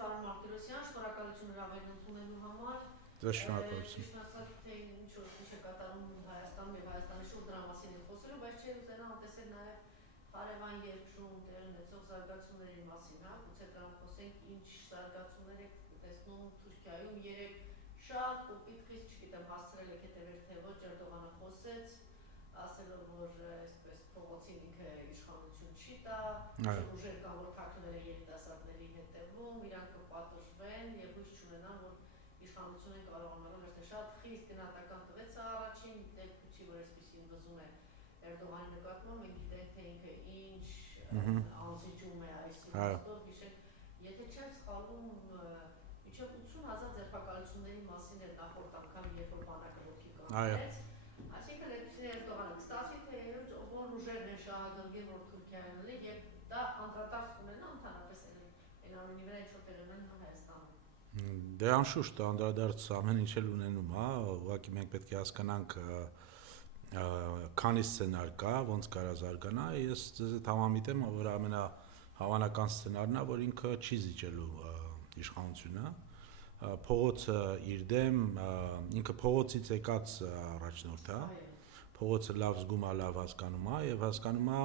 պարոն Մարտիրոսյան, շնորհակալություն հրավերն ընդունելու համար։ Շնորհակալություն։ Ճիշտ ասած, թե ինչ որ ինչ է կատարում Հայաստանում եւ Հայաստանի շուրջ դրա մասին է խոսելու, բայց չէ ուզենա անտեսել նաեւ հարևան երկրում տեղ ունեցող զարգացումների մասին, հա, գուցե կարող խոսենք ինչ զարգացումներ եք տեսնում Թուրքիայում։ Երեք շատ կոպիտ խիստ, չգիտեմ, հասցրել եք հետևել թե ոչ, Էրդողանը խոսեց, ասելով, որ այսպես փողոցին ինքը իշխանություն չի տա, ուժեր կան, որ թաքնվել են երիտասարդների հետևում, իրանք կպատժվեն եւ հույս չունենան, որ իշխանություն են կարողանալու վերցնել։ Շատ խիստ գնահատական տվեց առաջին դեպքը չի, որ այսպեսին վզում է Էրդողանի նկատմամբ, մենք գիտենք, թե ինքը ինչ անզիջում է այս իմաստով, հիշեք, եթե չեմ սխալվում, մինչև 80,000 ձերբակալությունների մասին էր նախորդ անգամ, երբ որ բանակը ոտքի կանգնեց, այսինքն այդպիսին Էրդողանը կստացվի, թե որ ուժերն են շահագրգիռ, որ Թուրքիայում լինի, եւ դա անդրադարձ կունենա ընդհանրապես այն անունի վրա, ինչ որ տեղի ունեն Հայաստանում։ Դե անշուշտ անդրադարձ ամեն ինչ էլ ունենում, հա, ուղղակի մենք պետք է հասկանանք քանի սցենար կա, ոնց կարա զարգանա, ես ձեզ հետ համամիտեմ, որ ամենահավանական սցենարն է, որ ինքը չի զիջելու իշխանությունը, փողոցը իր դեմ, ինքը փողոցից եկած առաջնորդ է, փողոցը լավ զգում է, լավ հասկանում է եւ հասկանում է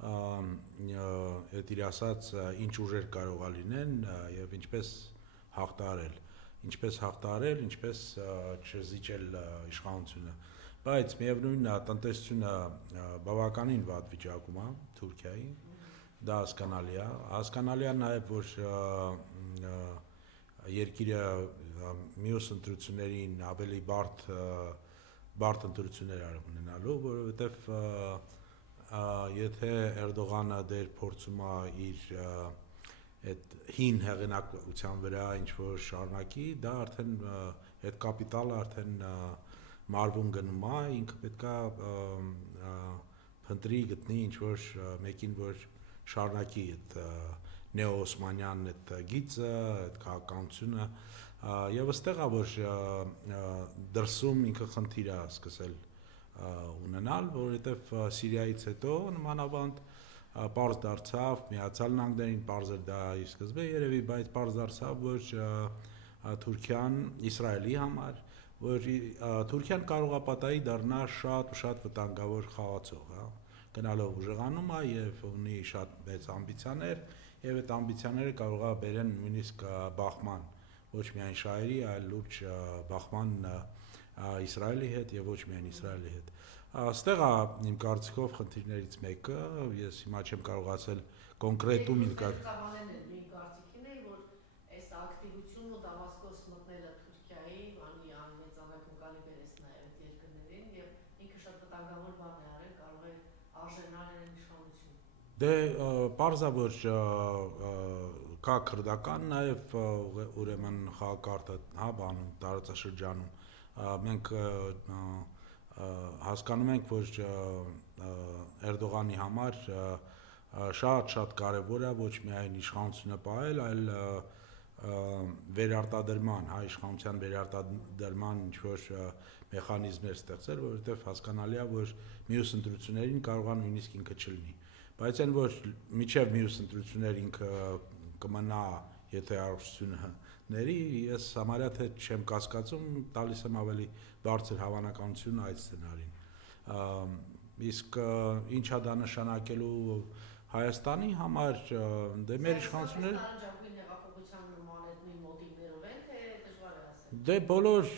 այդ իր ասած ինչ ուժեր կարող է լինեն եւ ինչպես հաղթահարել, ինչպես չզիջել իշխանությունը, բայց միևնույնն է տնտեսությունը բավականին վատ վիճակում է Թուրքիայի, դա հասկանալի է նաեւ որ երկիրը մյուս ընտրություններին ավելի բարդ ընտրություններ արի ունենալու, որովհետեւ եթե Էրդողանը դեր փորձում է իր այդ հին հեղինակության վրա ինչ որ շարունակի, դա արդեն այդ կապիտալը արդեն մարվում գնում է, ինքը պետքա փնտրի գտնի ինչ որ մեկին, որ շարունակի այդ նեոօսմանյան այդ գիծը, այդ քաղաքականությունը եւ ըստեղ է որ դրսում ինքը խնդիր է սկսել ունենալ, որովհետեւ Սիրիայից հետո նմանավանդ պարզ դարձավ Միացյալ Նահանգներին, պարզ էր դա ի սկզբե երևի, բայց պարզ դարձավ, որ Թուրքիան Իսրայելի համար, որ Թուրքիան կարող է պատահի դառնա շատ վտանգավոր խաղացող, հա, գնալով ուժեղանում է եւ ունի շատ մեծ ամբիցիաներ եւ այդ ամբիցիաները կարող է բերեն նույնիսկ բախման, ոչ միայն շահերի, այլ լուրջ բախման Իսրայելի հետ եւ ոչ միայն Իսրայելի հետ։ Այստեղ է իմ կարծիքով խնդիրներից մեկը, ես հիմա չեմ կարողացել կոնկրետում նույն կարծիքին է, որ այս ակտիվությունն ու Դամասկոս մտնելը Թուրքիայի անի անմեծանակում կալիբերես նաեւ երկրներին եւ ինքը շատ վտանգավոր բան է արել, կարող է արժանալ այն իշխանություն։ Դե պարզ է որ կա քրդական նաեւ ուրեմն խաղակարտը, հա, բանում տարածաշրջանում մենք հասկանում ենք, որ Էրդողանի համար շատ կարևոր է ոչ միայն իշխանությունը պահել, այլ վերարտադրման, հա, իշխանության վերարտադրման ինչ որ մեխանիզմներ ստեղծել, որովհետև հասկանալի է, որ մյուս ընտրություններին կարող է նույնիսկ ինքը չլինի, բայց այն որ միջև մյուս ընտրություններ ինքը կմնա, եթե առողջությունը ների, ես համարյա թե չեմ կասկածում, տալիս եմ ավելի բարձր հավանականություն այդ սցենարին։ Իսկ ինչ է դա նշանակելու Հայաստանի համար, դե մեր իշխանությունները դե բոլոր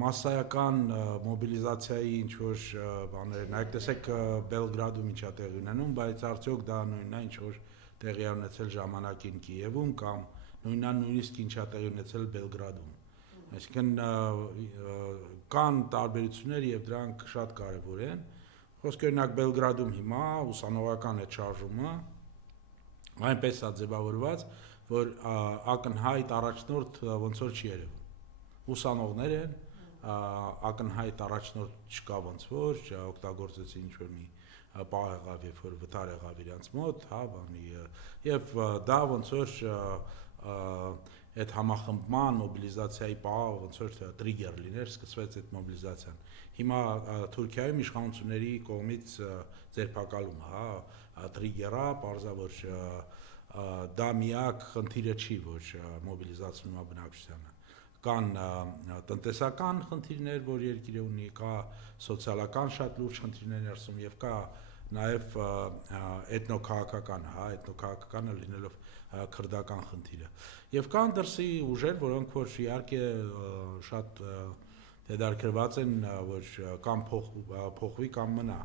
մասսայական մոբիլիզացիայի ինչ որ բաներ, նայեք տեսեք Բելգրադում ինչ է տեղի ունենում, բայց արդյոք դա նույնն է ինչ որ տեղի է ունեցել ժամանակին Կիևում կամ նույնիսկ ինչ է տեղի ունեցել Բելգրադում։ Այսինքն կան տարբերություններ եւ դրանք շատ կարեւոր են։ Խոսքը օրինակ Բելգրադում հիմա ուսանողական է շարժումը այնպես է ձևավորված, որ ակնհայտ առաջնորդ ոնց որ չի երևում։ Ուսանողներ են, ակնհայտ առաջնորդ չկա ոնց որ, օգտագործեցին ինչ որ մի պահ եղավ, երբ որ վտար եղավ իրանց մոտ, հա, բանի եւ դա ոնց որ այդ համախմբման մոբիլիզացիայի պահը ոնց որ տրիգեր լիներ, սկսվեց այդ մոբիլիզացիան։ Հիմա Թուրքիայում իշխանությունների կողմից ձերբակալում, հա, տրիգերա, պարզա որ դա միակ խնդիրը չի, որ մոբիլիզացնում է բնակչությանը։ Կան տնտեսական խնդիրներ, որ երկիրը ունի, կա սոցիալական շատ լուրջ խնդիրներ ներսում եւ կա նաեւ էթնոքաղաքական, էթնոքաղաքականը լինելով քրդական խնդիրը։ Եվ կան դրսի ուժեր, որոնք որ իհարկե շատ դերակրված են, որ կամ փոխվի կամ մնա,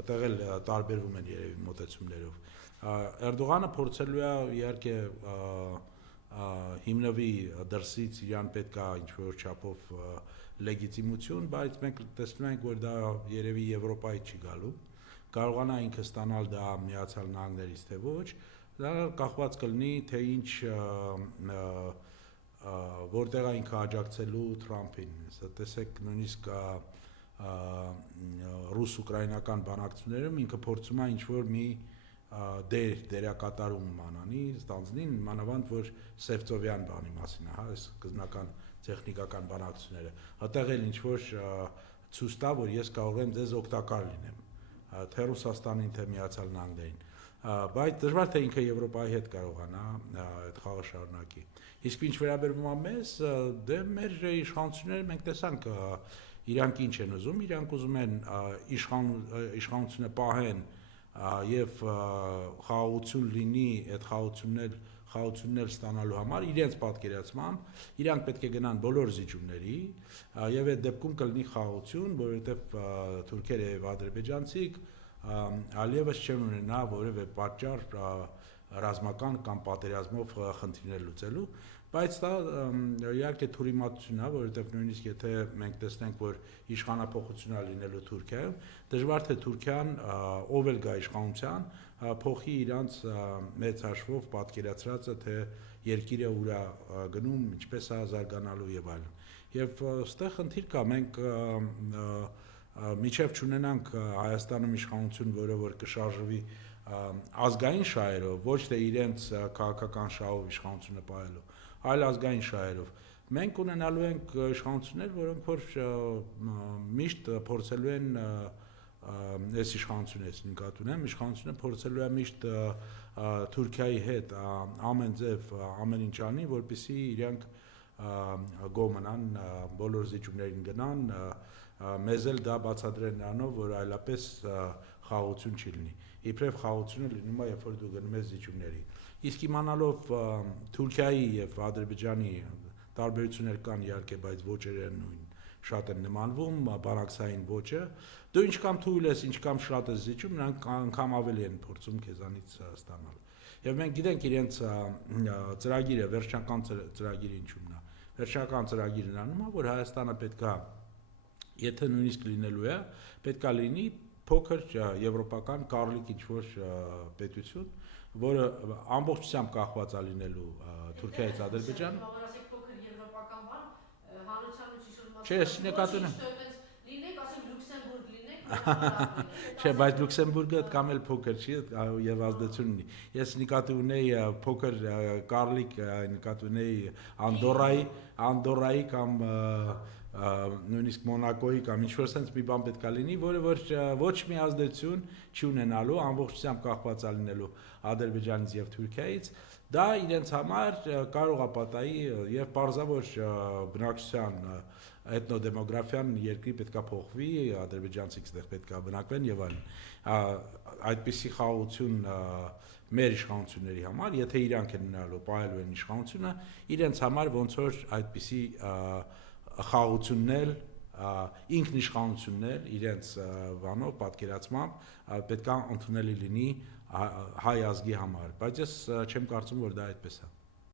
այդտեղ էլ տարբերվում են երևի մոտեցումներով։ Էրդողանը փորձելու է իհարկե հիմնվի դրսից իրան պետք է ինչ-որ չափով լեգիտիմություն, բայց մենք տեսնում ենք, որ դա երևի Եվրոպայից չի գալու, կարողանա ինքը ստանալ դա Միացյալ Նահանգներից թե ոչ, դա կախված կլինի, թե ինչ որտեղ է ինքը աջակցելու Թրամփին, տեսեք նույնիսկ ռուս-ուկրաինական բանակցություններում ինքը փորձում է ինչ-որ մի դերակատարում մանանի, ստանձնի, մանավանդ որ Սևծովյան բանի մասին է, այս գզնական տեխնիկական բանակցությունները, այդտեղ էլ ինչ-որ ցույց տա, որ ես կարող եմ ձեզ օգտակար լինեմ, թե Ռուսաստանին, թե Միացյալ Նահանգներին, բայց դժվար թե ինքը Եվրոպայի հետ կարողանա այդ խաղը շարունակի։ Իսկ ինչ վերաբերում է մեզ, դե մեր իշխանությունները մենք տեսանք իրանք ինչ են ուզում, իրանք ուզում են իշխանությունը պահեն եւ խաղաղություն լինի, այդ խաղաղություններ ստանալու համար իրենց պատկերացմամբ իրանք պետք է գնան բոլոր զիջումների եւ այդ դեպքում կլինի խաղաղություն, որովհետեւ թուրքերը եւ ադրբեջանցիք այլևս չեն ունենա որևէ պատճառ ռազմական կամ պատերազմով խնդիրներ լուծելու, բայց դա իհարկե թուրիմացություն է, որովհետև նույնիսկ եթե մենք տեսնենք, որ իշխանափոխություն է լինելու Թուրքիայում, դժվար թե Թուրքիան ով էլ գա իշխանության, փոխի իրանց մեծ հաշվով պատկերացրածը, թե երկիրը ուր է գնում, ինչպես է զարգանալու եւ այլն։ Եվ այստեղ խնդիր կա, մենք միջև չունենանք Հայաստանում իշխանություն, որը որ կշարժվի ազգային շահերով, ոչ թե իրենց քաղաքական շահով իշխանությունը պահելու, այլ ազգային շահերով։ Մենք ունենալու ենք իշխանություններ, որոնք որ միշտ փորձելու են այս իշխանությունը, նկատի ունեմ, իշխանությունը փորձելու է միշտ Թուրքիայի հետ ամեն ձև, ամեն ինչ անի, որպեսզի իրենք գոհ մնան, բոլոր զիջումներին գնան, մեզ էլ դա բացատրեն նրանով, որ այլապես խաղաղություն չի լինի։ Իբրև խաղաղությունը լինում է, երբ որ դու գնում ես զիջումների։ Իսկ իմանալով Թուրքիայի եւ Ադրբեջանի տարբերություններ կան իհարկե, բայց ոճերը նույն շատ են նմանվում, բանակցային ոճը, դու ինչքան թույլ ես, ինչքան շատ ես զիջում, նրանք անգամ ավելի են փորձում քեզանից ստանալ։ Եվ մենք գիտենք իրենց ծրագիրը, վերջնական ծրագիրը ինչումն է։ Վերջնական ծրագիրը նրանում է, որ Հայաստանը պետքա, եթե նույնիսկ լինելու է, պետքա լինի փոքր եվրոպական կարլիկ ինչ-որ պետություն, որը ամբողջությամբ կախված է լինելու Թուրքիայից, Ադրբեջանից։ Փոքր եվրոպական բան, հանրությանը ճիշտ Չէ, ես նկատում եմ։ Լինեք, ասենք Լյուքսեմբուրգ լինեք, Չէ, բայց Լյուքսեմբուրգը կամ էլ փոքր չի եւ ազդեցություն ունի։ Ես նկատի ունեի փոքր կարլիկ, նկատի ունեի Անդորայի կամ նույնիսկ Մոնակոյի կամ ինչ-որ sense մի բան պետք է լինի, որը որ ոչ մի ազդեցություն չի ունենալու, ամբողջությամբ կախված է լինելու Ադրբեջանից եւ Թուրքիայից, դա իրենց համար կարող է պատահի եւ պարզավոր բնակչության էթնոդեմոգրաֆիան երկրի պետքա փոխվի, ադրբեջանցիք այդտեղ պետքա բնակվեն եւ այլն։ Այդպիսի խաղաղություն մեր իշխանությունների համար, եթե իրանք են ունենալու, պահելու են իշխանությունը, իրենց համար ոնց որ այդպիսի խաղաղություններ, ինքնիշխանություններ իրենց բանով պատկերացմամբ պետքա ընդունելի լինի հայ ազգի համար, բայց ես չեմ կարծում, որ դա այդպես է։